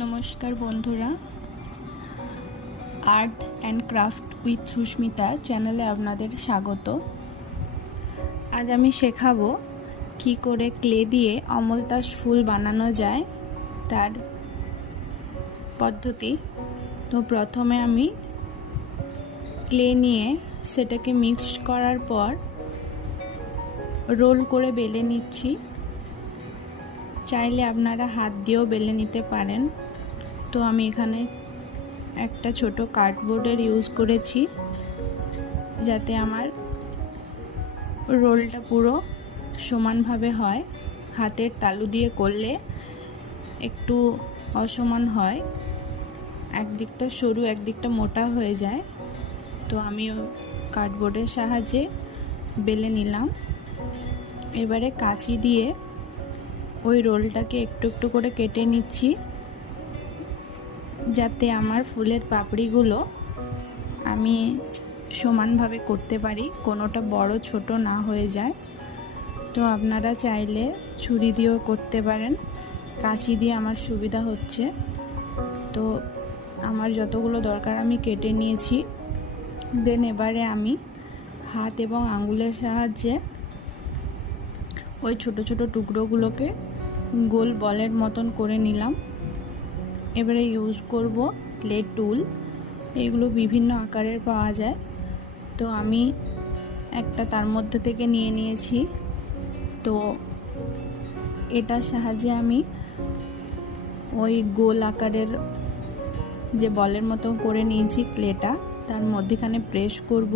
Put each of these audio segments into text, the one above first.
নমস্কার বন্ধুরা, art and craft with Susmita চ্যানেলে আপনাদের স্বাগত। আজ আমি শেখাবো কি করে ক্লে দিয়ে অমলতাস ফুল বানানো যায় তার পদ্ধতি। তো প্রথমে আমি ক্লে নিয়ে সেটাকে মিক্স করার পর রোল করে বেলে নিচ্ছি। চাইলে আপনারা হাত দিয়েও বেলে নিতে পারেন। তো আমি এখানে একটা ছোট কার্ডবোর্ডের ইউজ করেছি যাতে আমার রোলটা পুরো সমানভাবে হয়। হাতের তালু দিয়ে করলে একটু অসমান হয়, একদিকটা সরু একদিকটা মোটা হয়ে যায়। তো আমি কার্ডবোর্ডের সাহায্যে বেলে নিলাম। এবারে কাঁচি দিয়ে ওই রোলটাকে একটু একটু করে কেটে নিচ্ছি যাতে আমার ফুলের পাপড়িগুলো আমি সমানভাবে করতে পারি, কোনোটা বড় ছোট না হয়ে যায়। তো আপনারা চাইলে ছুরি দিয়েও করতে পারেন, কাঁচি দিয়ে আমার সুবিধা হচ্ছে। তো আমার যতগুলো দরকার আমি কেটে নিয়েছি। দেন এবারে আমি হাত এবং আঙুলের সাহায্যে ওই ছোট ছোট টুকরোগুলোকে গোল বলের মতন করে নিলাম। এবারে ইউজ করব ক্লে টুল। এগুলো বিভিন্ন আকারের পাওয়া যায়। তো আমি একটা তার মধ্যে থেকে নিয়ে নিয়েছি। তো এটার সাহায্যে আমি ওই গোল আকারের যে বলের মতো করে নিয়েছি ক্লেটা, তার মধ্যেখানে প্রেস করব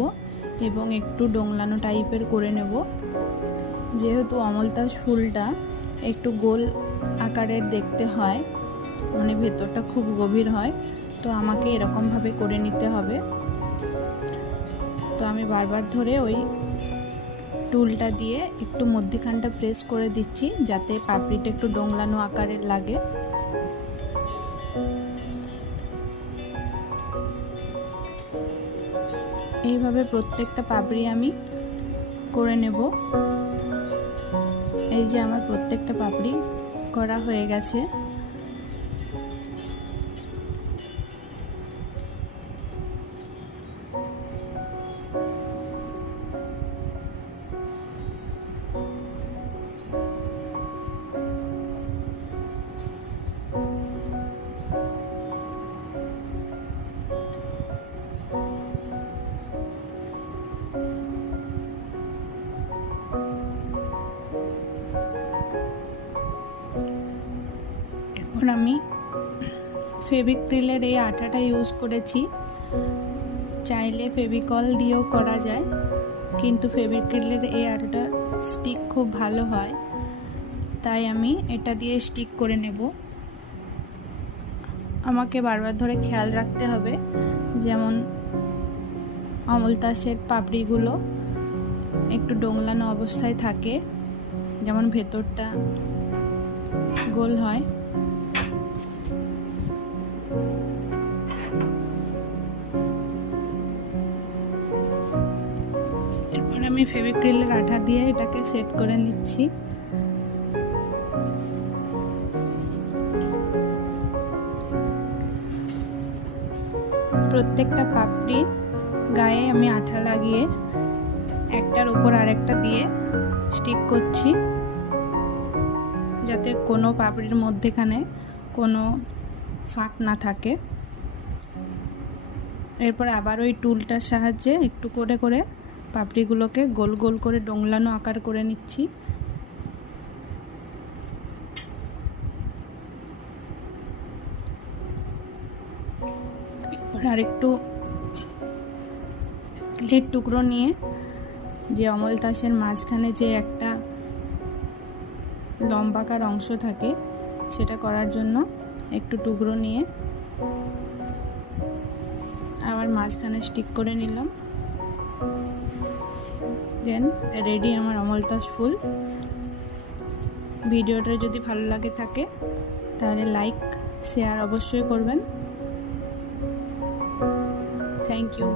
এবং একটু ডোংলানো টাইপের করে নেব। যেহেতু অমলতাস ফুলটা একটু গোল আকারের দেখতে হয়, মানে ভেতরটা খুব গভীর হয়, তো আমাকে এরকমভাবে করে নিতে হবে। তো আমি বারবার ধরে ওই টুলটা দিয়ে একটু মধ্যিখানটা প্রেস করে দিচ্ছি যাতে পাপড়িটা একটু ডোংলানো আকারের লাগে। এইভাবে প্রত্যেকটা পাপড়ি আমি করে নেব। এই যে আমার প্রত্যেকটা পাপড়ি করা হয়ে গেছে। এখন আমি ফেভিক্রিলের এই আঠাটা ইউজ করেছি। চাইলে ফেভিকল দিয়েও করা যায়, কিন্তু ফেভিক্রিলের এই আঠাটা স্টিক খুব ভালো হয়, তাই আমি এটা দিয়ে স্টিক করে নেব। আমাকে বারবার ধরে খেয়াল রাখতে হবে যেমন অমলতাসের পাপড়িগুলো একটু ডোংলানো অবস্থায় থাকে, যেমন ভেতরটা গোল হয়। এরপর আমি ফেভিক্রিলের আঠা দিয়ে এটাকে সেট করে নিচ্ছি। প্রত্যেকটা পাপড়ি গায়ে আমি আঠা লাগিয়ে একটার উপর আরেকটা দিয়ে স্টিক করছি যাতে কোনো পাপড়ির মধ্যেখানে কোনো ফাঁক না থাকে। এরপর আবার ওই টুলটার সাহায্যে একটু করে করে পাপড়িগুলোকে গোল গোল করে ডোংলানো আকার করে নিচ্ছি। এরপর আরেকটু ক্লের টুকরো নিয়ে যে অমলতাসের মাঝখানে যে একটা লম্বাকার অংশ থাকে সেটা করার জন্য একটু টুকরো নিয়ে আবার মাঝখানে স্টিক করে নিলাম। দেন রেডি আমার অমলতাস ফুল। ভিডিওটা যদি ভালো লাগে থাকে তাহলে লাইক শেয়ার অবশ্যই করবেন। Thank you.